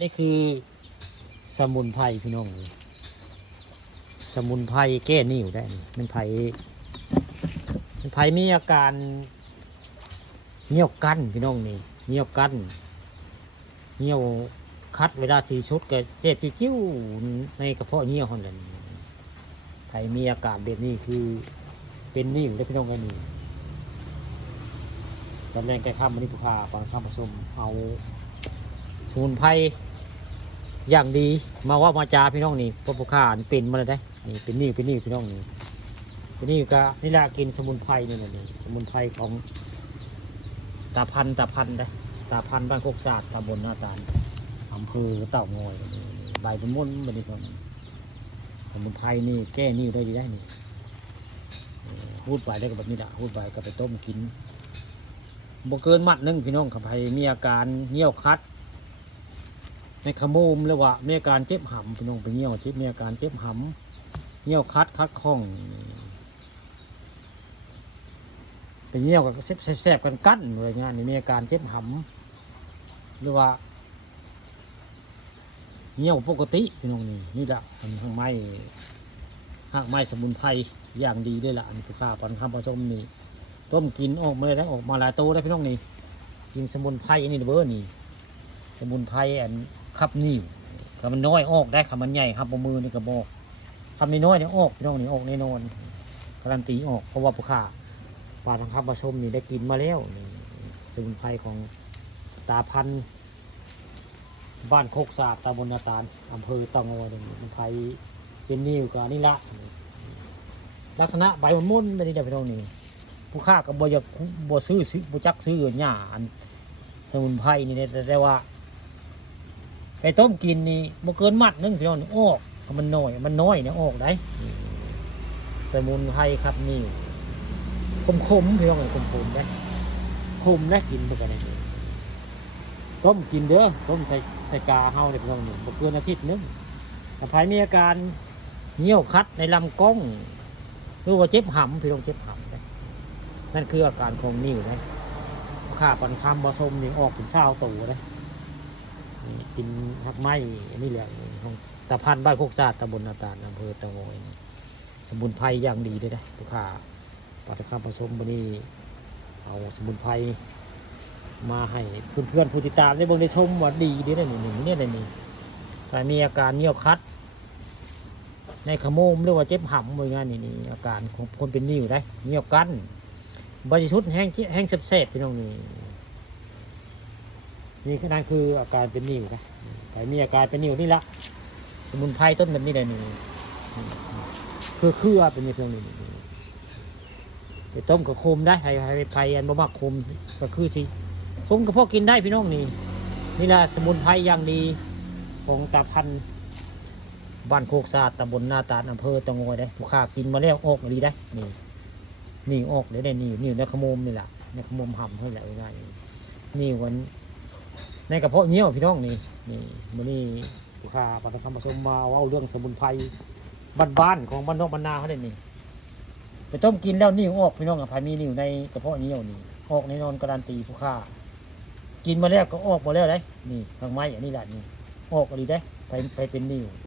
นี่คือสมุนไพรพี่น้องสมุนไพรแก้นิ่วได้มันไผ่มีอาการเหี่ยวกั้นพี่น้องนี่เหี่ยวกั้นเหี่ยวคัดเวลาสีชุดก็เจ็บจิ้วในกระเพาะเหี่ยวคนนั้นไผมีอาการแบบนี้คือเป็นนิ่วได้พี่น้องกันนี่ตอนแรกแกข้ามมันนี่ผู้ค้าฟังข้ามผสมเอาสมุนไพรอย่างดีมาว่ามาจาพี่น้องนี่พวกผู้ค้านี่เป็นมาเลยได้นี่เป็นนิ่วพี่น้องนี่เป็นนิ่วก็นี่แหละกินสมุนไพรนี่สมุนไพรของตาพันได้ตาพันบ้านโคกศาสตร์ตำบลหน้าตาลอำเภอเต่างอยใบเป็นม้วนมันนี่ครับสมุนไพรนี่แก้นิ่วได้ดีได้นี่พูดไปได้กับแบบนี้ละพูดไปก็ไปต้มกินบ่เกินมัดนึงพี่น้องขับไปมีอาการเหี่ยวคัดในขมูมหรือว่ามีอาการเจ็บหำพี่น้องไปเหี่ยวมีอาการเจ็บหำเหี่ยวคัดข้องไปเหี่ยวกับแสบกันกั้นอะไรเงี้ยนี่มีอาการเจ็บหำหรือว่าเหี่ยวปกติพี่น้องนี่แหละมันหากไม้สมุนไพรอย่างดีด้วยล่ะอันนี้คือข้าวปันข้าวผสมนี่ต้มกินออกมาเลยได้ออกมาหลายโตได้พี่น้องนี่กินสมุนไพรอันนี้เบอร์นี่สมุนไพรอันขับนิ่วถ้ามันน้อยออกได้ถ้ามันใหญ่ครับมือนี่กระบอกทำน้อยเนี่ยออกพี่น้องนี่ออกแน่นอนการันตีออกเพราะว่าผู้ค้าปลาทางข้าวผสมนี่ได้กินมาแล้วสมุนไพรของตาพันบ้านโคกศาสตร์ตำบลนาตาลอำเภอเต่างอยสมุนไพรเป็นนิ่วกับนี่ละลักษณะใบมันมุ่นไม่ได้พี่น้องนี่ผู้ค้าก็บ่อยากบ่ซื้อบ่จักซื้อหญ้าอันสมุนไพรนี่แต่ว่าไปต้มกินนี่บ่เกินมัดนึงพี่น้องนี่ออกมันน้อยเนี่ยออกได้สมุนไพรครับนี่คมพี่น้องคมได้คมได้กินไปกันนี่ต้มกินเด้อต้มใส่กาเฮาเลยพี่น้องนี่บ่เกินอาทิตย์นึงถ้าใครมีอาการเหี่ยวคัดในลำกล้องหรือว่าเจ็บหำพี่น้องเจ็บหำนั่นคืออาการของนิ่วนะข้าปันคำผสมนี่ออกเป็นเช้าตู่นะกินหักไม้อันนี้แหละของตะพันบ้านโคกศาสตร์ตำบลนาตาลอำเภอเต่างอยสมุนไพรอย่างดีเลยนะลูกค้าปันคำผสมวันนี้เอาสมุนไพรมาให้เพื่อนผู้ติดตามได้เบิ่งได้ชมว่าดีได้หนึ่งเนี่ยเลยนี่แต่มีอาการเหี่ยวคัดในขมูมหรือว่าเจ็บหำอะไรเงี้ยนี่อาการของคนเป็นนิ่วได้เหี่ยวกั้นบริสุทธิ์แห้งเสพพี่น้องนี่ก็นั่นคืออาการเป็นนิ่วนะแต่มีอาการเป็นนิ่วนี่ละสมุนไพรต้นแบบนี้เลยนี่คือเป็นอย่างนี้ไปต้มกับโคมได้ให้ไพอันบ่มากโคมก็คือสิต้มกับพ่อกินได้พี่น้องนี่แหละสมุนไพรอย่างดีของตาพันบ้านโคกศาสตร์ตำบลนาตาลอำเภอเต่างอยได้ผู้ค้ากินมาแล้วออกดีได้นี่ออกได้นี่ในขโมมนี่แหละในขโมมห่ำเท่าไหร่ง่ายนี่วันในกระเพาะเงี้ยวพี่น้องนี่มื้อนี้ลูกค้าปฏิคำผสมมาเอาเรื่องสมุนไพรบ้านของบ้านนอกบ้านนาเขาได้นี่ไปต้มกินแล้วนิ่วออกพี่น้องกับไผ่มีนิ่วในกระเพาะเงี้ยวนี่ออกในนอนการันตีผู้ค้ากินมาแล้วก็ออกมาแล้วได้นี่ทางไม้อันนี้แหละนี่ออกดีได้ไปเป็นนิ่ว